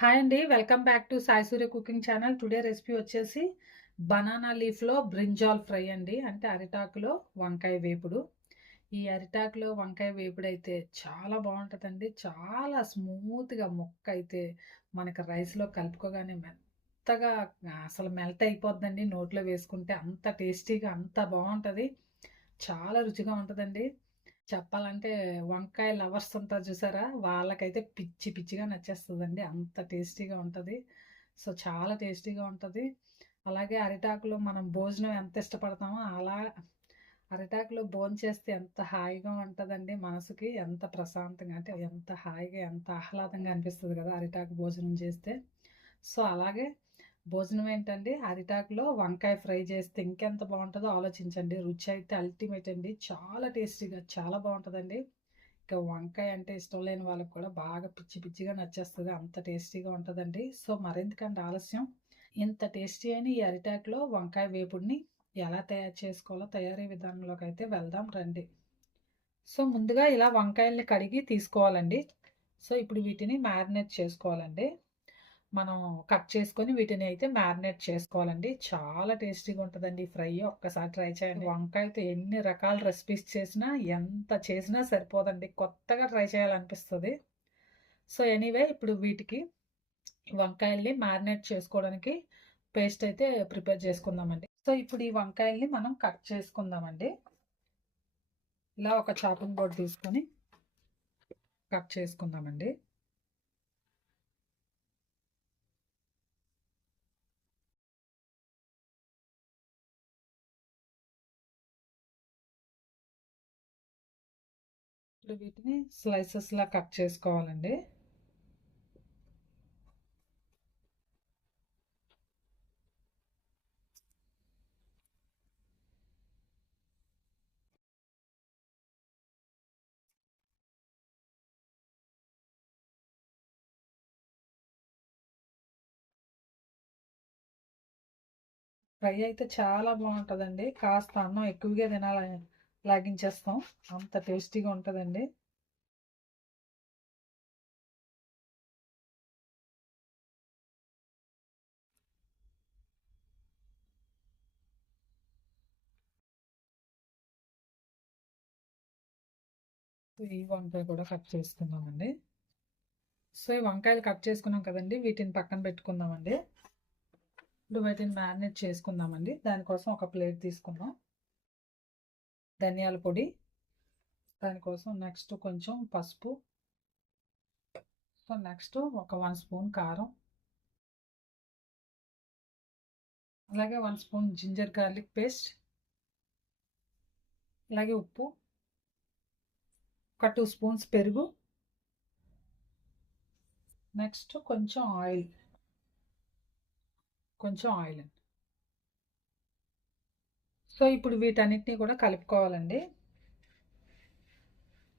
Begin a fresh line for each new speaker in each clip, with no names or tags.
Hi అండి welcome back to Sai Surya cooking channel today recipe వచ్చేసి banana లీఫ్లో brinjal fry అండి. అంటే అరిటాకులో వంకాయ వేపుడు. ఈ అరిటాకులో వంకాయ వేపుడు అయితే చాలా బాగుంటుందండి. చాలా స్మూత్గా మొక్క అయితే మనకి రైస్లో కలుపుకోగానే మెత్తగా అసలు మెల్ట్ అయిపోద్దండి. నోట్లో వేసుకుంటే అంత టేస్టీగా అంత బాగుంటుంది. చాలా రుచిగా ఉంటుందండి. చెప్పాలంటే వంకాయ లవర్స్ ఉంటారు చూసారా? వాళ్ళకైతే పిచ్చి పిచ్చిగా నచ్చేస్తుందండి. అంత టేస్టీగా ఉంటుంది. సో చాలా టేస్టీగా ఉంటుంది. అలాగే అరిటాకులో మనం భోజనం ఎంత ఇష్టపడతామో అలా అరిటాకులో భోజనం చేస్తే ఎంత హాయిగా ఉంటుందండి మనసుకి. ఎంత ప్రశాంతంగా అంటే ఎంత హాయిగా ఎంత ఆహ్లాదంగా అనిపిస్తుంది కదా అరిటాకు భోజనం చేస్తే. సో అలాగే భోజనం ఏంటండి? అరిటాకులో వంకాయ ఫ్రై చేస్తే ఇంకెంత బాగుంటుందో ఆలోచించండి. రుచి అయితే అల్టిమేట్ అండి. చాలా టేస్టీగా చాలా బాగుంటుందండి. ఇంకా వంకాయ అంటే ఇష్టం లేని వాళ్ళకి కూడా బాగా పిచ్చి పిచ్చిగా నచ్చేస్తుంది. అంత టేస్టీగా ఉంటుందండి. సో మరెందుకంటే ఆలస్యం? ఇంత టేస్టీ అయిన ఈ అరిటాకులో వంకాయ వేపుడిని ఎలా తయారు చేసుకోవాలో తయారీ విధానంలోకి అయితే వెళ్దాం రండి. సో ముందుగా ఇలా వంకాయల్ని కడిగి తీసుకోవాలండి. సో ఇప్పుడు వీటిని మ్యారినేట్ చేసుకోవాలండి. మనం కట్ చేసుకొని వీటిని అయితే మ్యారినేట్ చేసుకోవాలండి. చాలా టేస్టీగా ఉంటుందండి ఫ్రై. ఒక్కసారి ట్రై చేయండి. వంకాయతో ఎన్ని రకాల రెసిపీస్ చేసినా ఎంత చేసినా సరిపోదండి. కొత్తగా ట్రై చేయాలనిపిస్తుంది. సో ఎనీవే ఇప్పుడు వీటికి వంకాయల్ని మ్యారినేట్ చేసుకోవడానికి పేస్ట్ అయితే ప్రిపేర్ చేసుకుందామండి. సో ఇప్పుడు ఈ వంకాయల్ని మనం కట్ చేసుకుందామండి. ఇలా ఒక చాపింగ్ బోర్డ్ తీసుకొని కట్ చేసుకుందామండి. ఇప్పుడు వీటిని స్లైసెస్లా కట్ చేసుకోవాలండి. ఫ్రై అయితే చాలా బాగుంటుందండి. కాస్త అన్నం ఎక్కువగా తినాలని లాగించేస్తాం. అంత టేస్టీగా ఉంటుందండి. ఈ వంకాయ కూడా కట్ చేసుకుందామండి సో ఈ వంకాయలు కట్ చేసుకున్నాం కదండి. వీటిని పక్కన పెట్టుకుందామండి. ఇప్పుడు వీటిని మ్యారినేట్ చేసుకుందామండి. దానికోసం ఒక ప్లేట్ తీసుకుందాం. ధనియాల పొడి. దానికోసం నెక్స్ట్ కొంచెం పసుపు. సో నెక్స్ట్ ఒక వన్ స్పూన్ కారం. అలాగే one spoon ginger garlic paste. అలాగే ఉప్పు. ఒక టూ స్పూన్స్ పెరుగు. నెక్స్ట్ కొంచెం ఆయిల్. కొంచెం ఆయిల్ అండి. సో ఇప్పుడు వీటన్నిటిని కూడా కలుపుకోవాలండి.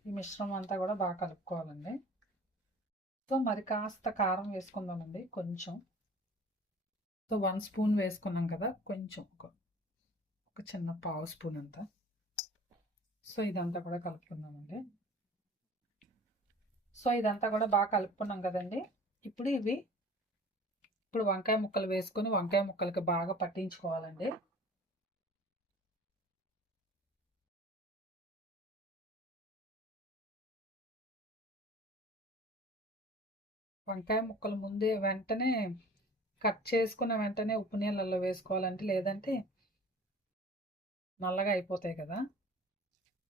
ఈ మిశ్రమం అంతా కూడా బాగా కలుపుకోవాలండి. సో మరి కాస్త కారం వేసుకుందామండి కొంచెం. సో వన్ స్పూన్ వేసుకున్నాం కదా కొంచెం ఒక చిన్న పావు స్పూన్ అంతా. సో ఇదంతా కూడా కలుపుకుందామండి. సో ఇదంతా కూడా బాగా కలుపుకున్నాం కదండి. ఇప్పుడు ఇవి ఇప్పుడు వంకాయ ముక్కలు వేసుకొని వంకాయ ముక్కలకి బాగా పట్టించుకోవాలండి. వంకాయ ముక్కలు ముందే వెంటనే కట్ చేసుకున్న వెంటనే ఉప్పు నీళ్ళల్లో వేసుకోవాలంటే లేదంటే నల్లగా అయిపోతాయి కదా.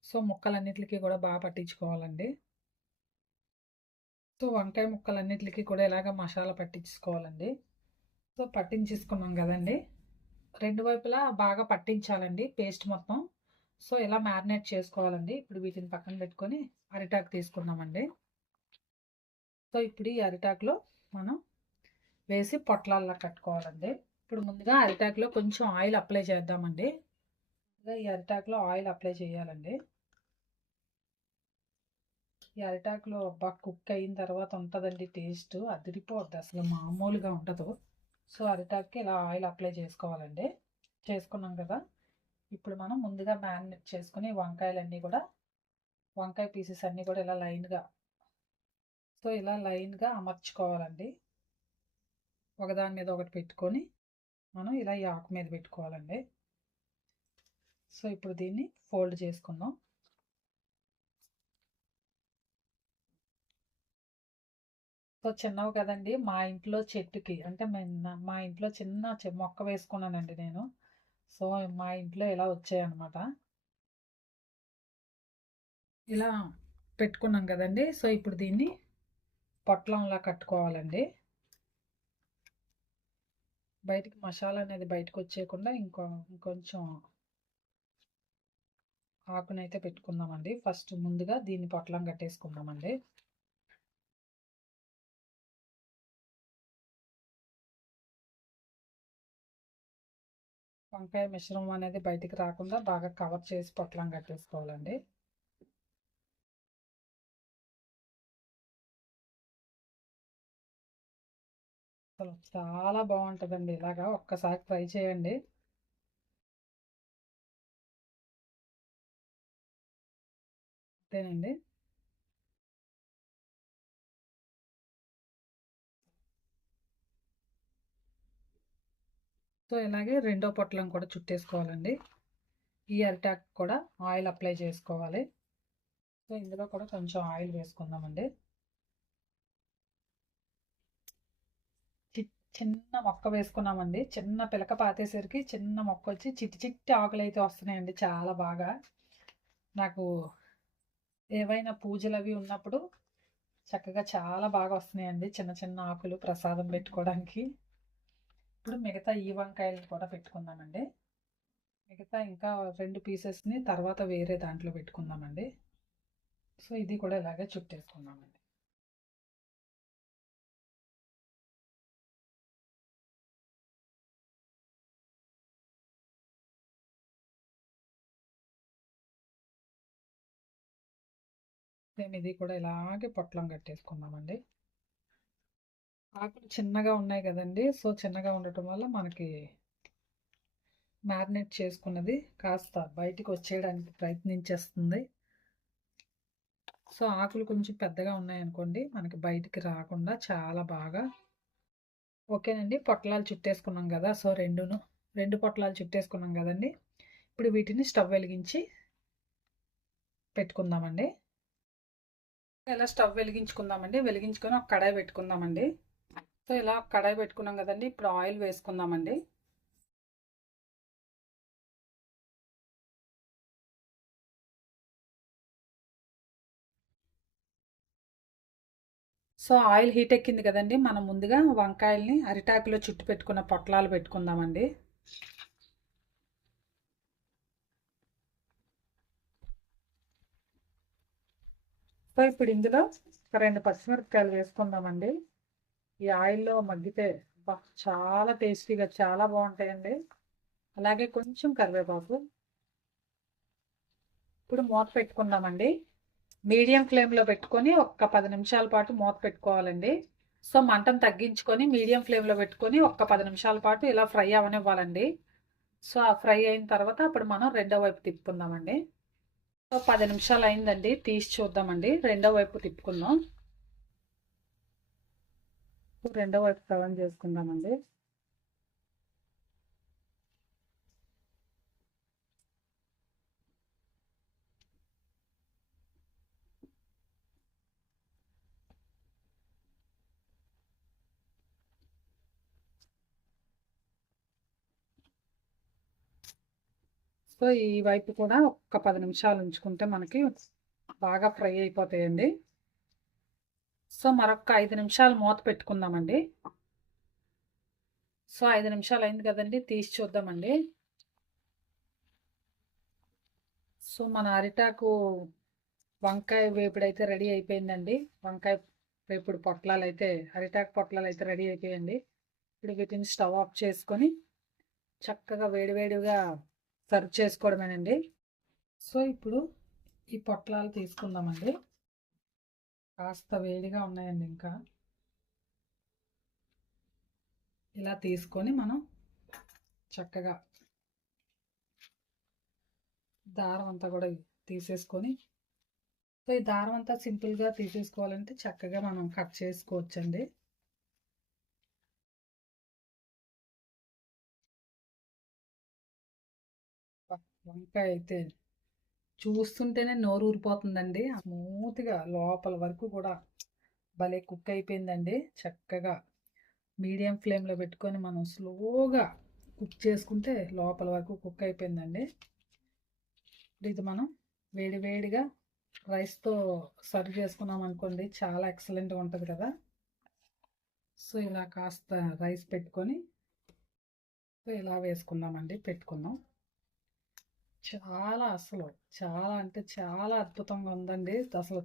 సో ముక్కలన్నిటికీ కూడా బాగా పట్టించుకోవాలండి. సో వంకాయ ముక్కలన్నిటికీ కూడా ఇలాగ మసాలా పట్టించుకోవాలండి. సో పట్టించేసుకున్నాం కదండి. రెండు వైపులా బాగా పట్టించాలండి పేస్ట్ మొత్తం. సో ఇలా మ్యారినేట్ చేసుకోవాలండి. ఇప్పుడు వీటిని పక్కన పెట్టుకొని అరిటాకు తీసుకున్నామండి. సో ఇప్పుడు ఈ అరిటాకులో మనం వేసి పొట్లాల్లో కట్టుకోవాలండి. ఇప్పుడు ముందుగా అరిటాకులో కొంచెం ఆయిల్ అప్లై చేద్దామండి. ఈ అరిటాకులో ఆయిల్ అప్లై చేయాలండి. ఈ అరిటాకులో బాగా కుక్ అయిన తర్వాత ఉంటుందండి టేస్ట్. అదిరిపోద్ది అసలు మామూలుగా ఉండదు. సో అరిటాక్కి ఇలా ఆయిల్ అప్లై చేసుకోవాలండి. చేసుకున్నాం కదా. ఇప్పుడు మనం ముందుగా మ్యారినేట్ చేసుకుని వంకాయలన్నీ కూడా వంకాయ పీసెస్ అన్నీ కూడా ఇలా లైన్గా సో ఇలా లైన్గా అమర్చుకోవాలండి. ఒకదాని మీద ఒకటి పెట్టుకొని మనం ఇలా ఈ ఆకు మీద పెట్టుకోవాలండి. సో ఇప్పుడు దీన్ని ఫోల్డ్ చేసుకుందాం. సో చిన్నవి కదండి. మా ఇంట్లో చెట్టుకి అంటే మా ఇంట్లో చిన్న మొక్క వేసుకున్నానండి నేను. సో మా ఇంట్లో ఇలా వచ్చాయన్నమాట. ఇలా పెట్టుకున్నాం కదండి. సో ఇప్పుడు దీన్ని పొట్లంలా కట్టుకోవాలండి. బయటికి మసాలా అనేది బయటకు వచ్చేయకుండా ఇంకో ఇంకొంచెం ఆకునైతే పెట్టుకుందామండి. ఫస్ట్ ముందుగా దీన్ని పొట్లం కట్టేసుకుందామండి. వంకాయ మిశ్రమం అనేది బయటికి రాకుండా బాగా కవర్ చేసి పొట్లం కట్టేసుకోవాలండి. అసలు చాలా బాగుంటుందండి ఇలాగా ఒక్కసారి ట్రై చేయండి. అంతేనండి. సో ఇలాగే రెండో పొట్లం కూడా చుట్టేసుకోవాలండి. ఈ అరిటాక్ కూడా ఆయిల్ అప్లై చేసుకోవాలి. సో ఇందులో కూడా కొంచెం ఆయిల్ వేసుకుందామండి. చిన్న మొక్క వేసుకున్నామండి. చిన్న పిలక పాతేసరికి చిన్న మొక్క వచ్చి చిట్టి చిట్టి ఆకులు అయితే వస్తున్నాయండి చాలా బాగా. నాకు ఏవైనా పూజలు అవి ఉన్నప్పుడు చక్కగా చాలా బాగా వస్తున్నాయండి చిన్న చిన్న ఆకులు ప్రసాదం పెట్టుకోవడానికి. ఇప్పుడు మిగతా ఈ వంకాయలు కూడా పెట్టుకుందామండి. మిగతా ఇంకా రెండు పీసెస్ని తర్వాత వేరే దాంట్లో పెట్టుకుందామండి. సో ఇది కూడా ఇలాగే చుట్టేసుకుందామండి. మేము ఇది కూడా ఇలాగే పొట్లం కట్టేసుకుందామండి. ఆకులు చిన్నగా ఉన్నాయి కదండి సో చిన్నగా ఉండటం వల్ల మనకి మ్యారినేట్ చేసుకున్నది కాస్త బయటికి వచ్చేయడానికి ప్రయత్నించేస్తుంది. సో ఆకులు కొంచెం పెద్దగా ఉన్నాయనుకోండి మనకి బయటికి రాకుండా చాలా బాగా ఓకేనండి. పొట్లాలు చుట్టేసుకున్నాం కదా సో రెండును రెండు పొట్లాలు చుట్టేసుకున్నాం కదండి. ఇప్పుడు వీటిని స్టవ్ వెలిగించి పెట్టుకుందామండి. ఇలా స్టవ్ వెలిగించుకుందామండి. వెలిగించుకొని ఒక కడాయి పెట్టుకుందామండి. సో ఇలా కడాయి పెట్టుకున్నాం కదండి. ఇప్పుడు ఆయిల్ వేసుకుందామండి. సో ఆయిల్ హీట్ ఎక్కింది కదండి. మనం ముందుగా వంకాయల్ని అరిటాకులో చుట్టు పెట్టుకున్న పొట్లాలు పెట్టుకుందామండి. సో ఇప్పుడు ఇందులో ఒక రెండు పచ్చిమిరపకాయలు వేసుకుందామండి. ఈ ఆయిల్లో మగ్గితే చాలా టేస్టీగా చాలా బాగుంటాయండి. అలాగే కొంచెం కరివేపాకు. ఇప్పుడు మూత పెట్టుకుందామండి. మీడియం ఫ్లేమ్లో పెట్టుకొని ఒక్క పది నిమిషాల పాటు మూత పెట్టుకోవాలండి. సో మంటను తగ్గించుకొని మీడియం ఫ్లేమ్లో పెట్టుకొని ఒక్క పది నిమిషాల పాటు ఇలా ఫ్రై అవనివ్వాలండి. సో ఆ ఫ్రై అయిన తర్వాత అప్పుడు మనం రెండో వైపు తిప్పుకుందామండి. పది నిమిషాలు అయిందండి. తీసి చూద్దామండి. రెండో వైపు తిప్పుకుందాం. రెండో వైపు టర్న్ చేసుకుందామండి. సో ఈ వైపు కూడా ఒక పది నిమిషాలు ఉంచుకుంటే మనకి బాగా ఫ్రై అయిపోతాయండి. సో మరొక ఐదు నిమిషాలు మూత పెట్టుకుందామండి. సో ఐదు నిమిషాలు అయింది కదండి తీసి చూద్దామండి. సో మన అరిటాకు వంకాయ వేపుడు అయితే రెడీ అయిపోయిందండి. వంకాయ వేపుడు పొట్లాలు అయితే అరిటాకు పొట్లాలు అయితే రెడీ అయిపోయండి ఇప్పుడు వీటిని స్టవ్ ఆఫ్ చేసుకొని చక్కగా వేడివేడిగా సర్వ్ చేసుకోవడమేనండి. సో ఇప్పుడు ఈ పొట్లాలు తీసుకుందామండి. కాస్త వేడిగా ఉన్నాయండి ఇంకా. ఇలా తీసుకొని మనం చక్కగా దారం అంతా కూడా తీసేసుకొని సో ఈ దారం అంతా సింపుల్గా తీసేసుకోవాలంటే చక్కగా మనం కట్ చేసుకోవచ్చండి. వంకాయ అయితే చూస్తుంటేనే నోరు ఊరిపోతుందండి. స్మూత్‌గా లోపల వరకు కూడా భలే కుక్ అయిపోయిందండి. చక్కగా మీడియం ఫ్లేమ్‌లో పెట్టుకొని మనం స్లోగా కుక్ చేసుకుంటే లోపల వరకు కుక్ అయిపోయిందండి. ఇది మనం వేడివేడిగా రైస్‌తో సర్వ్ చేసుకున్నాం అనుకోండి చాలా ఎక్సలెంట్‌గా ఉంటుంది కదా! సో, ఇలా కాస్త రైస్ పెట్టుకొని సో, ఇలా వేసుకుందామండి. పెట్టుకుందాం. చాలా అసలు చాలా అంటే చాలా అద్భుతంగా ఉందండి. అసలు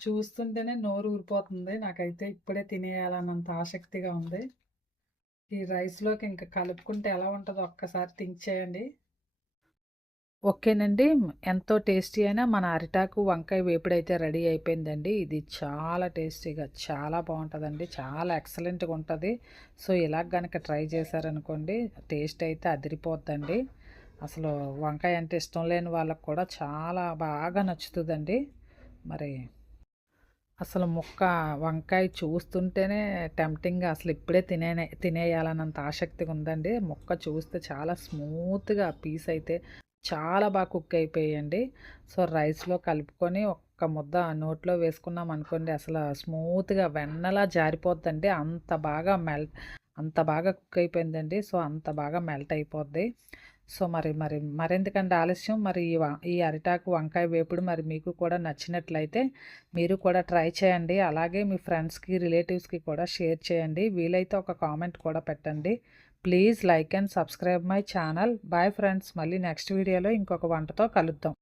చూస్తుంటేనే నోరు ఊరిపోతుంది. నాకైతే ఇప్పుడే తినేయాలన్నంత ఆసక్తిగా ఉంది. ఈ రైస్‌లోకి ఇంకా కలుపుకుంటే ఎలా ఉంటుందో ఒక్కసారి థింక్ చేయండి. ఓకేనండి. ఎంతో టేస్టీ అయినా మన అరిటాకు వంకాయ వేపుడైతే రెడీ అయిపోయిందండి. ఇది చాలా టేస్టీగా చాలా బాగుంటుందండి చాలా ఎక్సలెంట్‌గా ఉంటుంది సో, ఇలాగ కనుక ట్రై చేశారనుకోండి టేస్ట్ అయితే అదిరిపోద్దండి. అసలు వంకాయ అంటే ఇష్టం లేని వాళ్ళకు కూడా చాలా బాగా నచ్చుతుందండి మరి అసలు ముక్క వంకాయ చూస్తుంటేనే టెంప్టింగ్‌గా అసలు ఇప్పుడే తినే తినేయాలన్నంత ఆసక్తిగా ఉందండి. ముక్క చూస్తే చాలా స్మూత్‌గా పీస్ అయితే చాలా బాగా కుక్ అయిపోయాయండి. సో, రైస్‌లో కలుపుకొని ఒక్క ముద్ద నోట్లో వేసుకున్నాం అనుకోండి అసలు స్మూత్‌గా వెన్నలా జారిపోద్దండి. అంత బాగా మెల్ట్ అంత బాగా కుక్ అయిపోయిందండి. సో, అంత బాగా మెల్ట్ అయిపోద్ది. సో, మరి మరి మరెందుకండి ఆలస్యం మరి ఈ వ ఈ అరిటాకు వంకాయ వేపుడు మరి మీకు కూడా నచ్చినట్లయితే మీరు కూడా ట్రై చేయండి. అలాగే మీ ఫ్రెండ్స్‌కి, రిలేటివ్స్‌కి కూడా షేర్ చేయండి. వీలైతే ఒక కామెంట్ కూడా పెట్టండి. Please like and subscribe my channel. Bye friends. మళ్ళీ నెక్స్ట్ వీడియోలో ఇంకొక వంటతో కలుద్దాం.